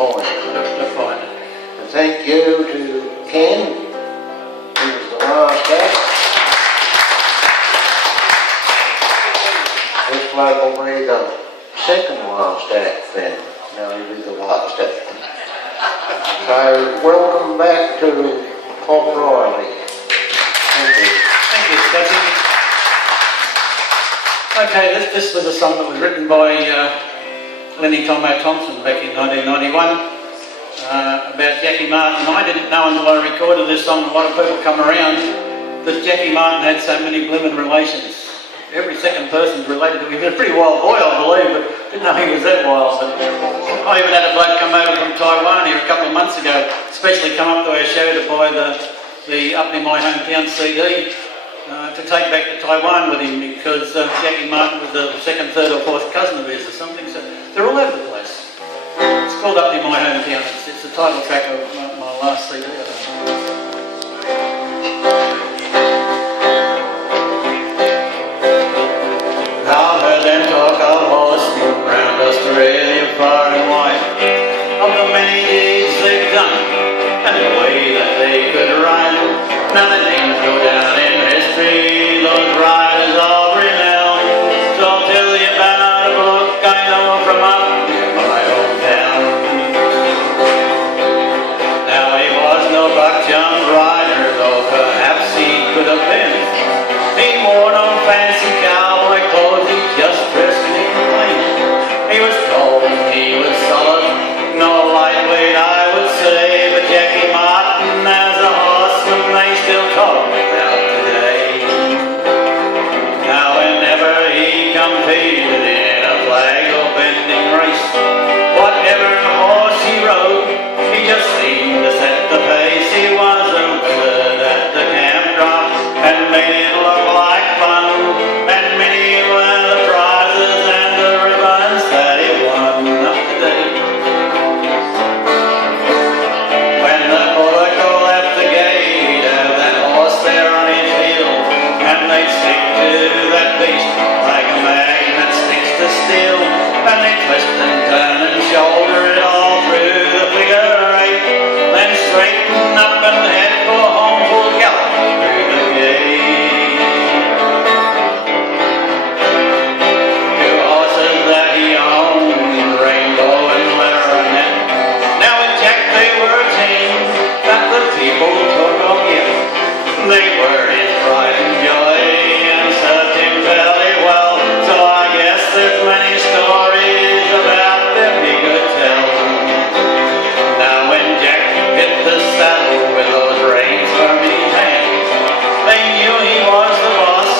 point. And thank you to Ken, who was the last act. This bloke will be the second last act then. Now he'll be the last act. So welcome back to Poppa Ryley. Thank you. Thank you, Scotty. Okay, this was a song that was written by Lenny Tomo Thompson back in 1991 about Jackie Martin. I didn't know until I recorded this song, a lot of people come around, that Jackie Martin had so many blooming relations. Every second person's related to him. He was a pretty wild boy, I believe, but didn't know he was that wild. But I even had a bloke come over from Taiwan here a couple of months ago, especially come up to our show to buy the Up Near My Hometown CD to take back to Taiwan with him, because Jackie Martin was the second, third or fourth cousin of his or something, so they're all over the place. It's called Up Near My Hometown. It's the title track of my last CD, I think. I've heard them talk of horsemen round Australia far and wide, of the many deeds they've done and the way that they could ride. Now the names go down in history, those riders of renown. So I'll tell you about a book I know from up near my hometown. Now he was no buck-jump rider, though perhaps he could have been. He wore no fancy cowboy clothes, he just dressed in plain. He was tall, he was solid, no lightweight I would say, but Jackie Martin as a horseman they still talk about today. Now whenever he competed in a flag or bending race, whatever horse he rode, he just seemed to set the pace. He was a wizard at the camp drop and made it look like fun, and many were the prizes and the ribbons that he won up to date. When the bullock left the gate, he'd have that horse there on his heel, and they'd stick to that beast like a magnet sticks to steel, and they'd twist and turn and shoulder it all through the figure eight, then straighten up and head for home full gallop through the gate. Two horses that he owned, Rainbow and Clarinet. Now with Jack they were a team that the people took on him. They were his pride and joy and served him fairly well. So I guess there's many stories about them he could tell. Now when Jack hit the saddle with those reins from his hands, they knew he was the boss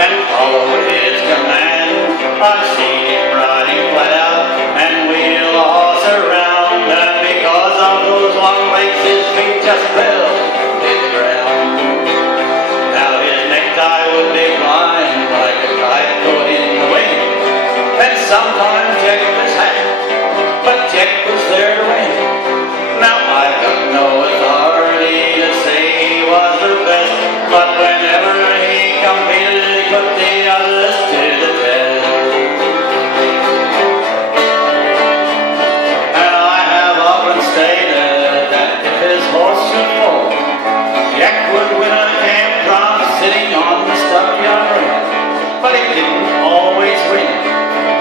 and followed his command. I've seen him riding flat out and wheel a horse around, and because of those long legs his feet just fell to the ground. Now his necktie would be flying like a kite caught in the wind, and sometimes Jack was happy, but Jack was there to win. Now I've got no authority to say he was the best, but whenever he competed he put the others to the test. And I have often stated that if his horse should fall, Jack would win a camp prize sitting on the stockyard ring. But he didn't always win,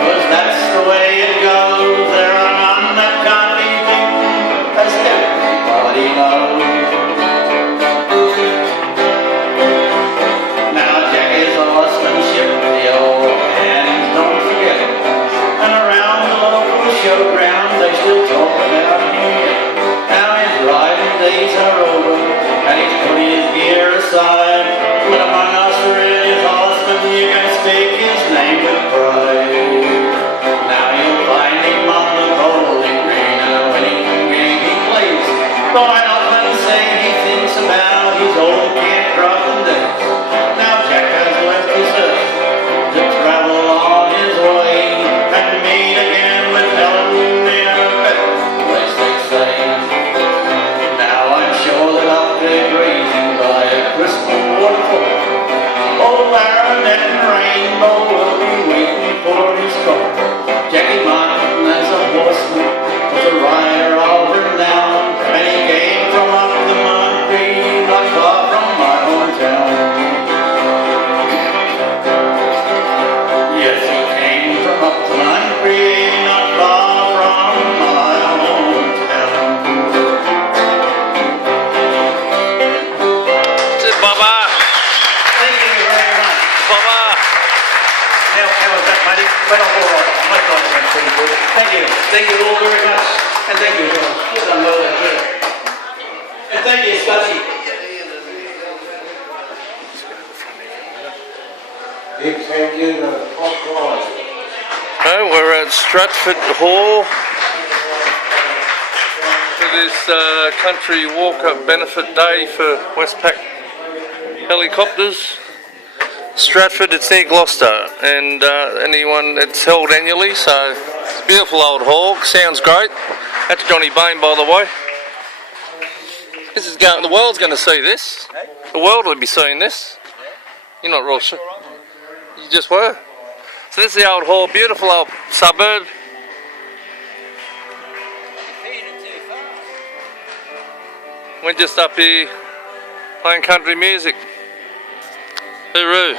'cause that's the way it goes. There are none that can't be beaten, as everybody knows. Now Jack is horsemanship, the old hands don't forget, and around the local showground they still talk about him. Now his riding days are over, and he's put his gear aside, but among Australia's horsemen you can speak his name with pride. Now you'll find him on the bowling green and a winning game he plays, though I often say he thinks about his old camp crossing days. Now Jack has left his earth to travel on his way and meet again with Helen in a better place, they say. Now I'm sure that up there grazing by a crystal waterfall, old Baronet and Rainbow will be waiting for his call. Jackie Martin as a horseman was a rider much. And thank you, John. You've done well there too. And thank you, Scotty. Big thank you to Poppa Ryley. We're at Stratford Hall for this country walk-up benefit day for Westpac helicopters. Stratford, it's near Gloucester, and anyone, it's held annually, so it's a beautiful old hall, sounds great. That's Johnny Bain, by the way. This is going, the world's going to see this. The world will be seeing this. You're not real sure. You just were. So this is the old hall, beautiful old suburb. We're just up here playing country music. Hooroo.